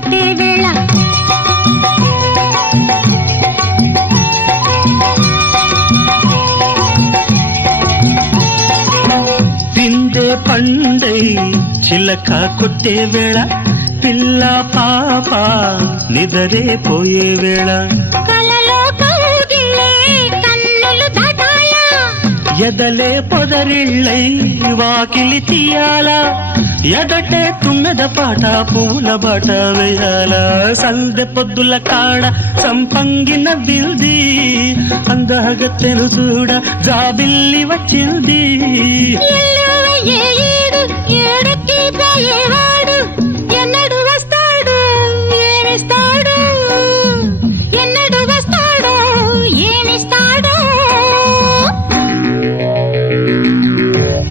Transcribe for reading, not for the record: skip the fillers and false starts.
కట్టే వేళ పిండే పండై చిలక కొట్టే వేళ పిల్ల పాప నిదరే పోయే వేళ కలలో కౌగిలే కన్నులు దాటాలా ఎదలే పొదరిళ్ళై వాకిలి తీయాలా ఎదటే తుమ్మెద పాట పూల బాట వేయాల సందె పొద్దుల కాడ సంపంగిన బిల్ది అందగత్తెను చూడ జాబిల్లి వచ్చింది ఏడుకి పోయేవ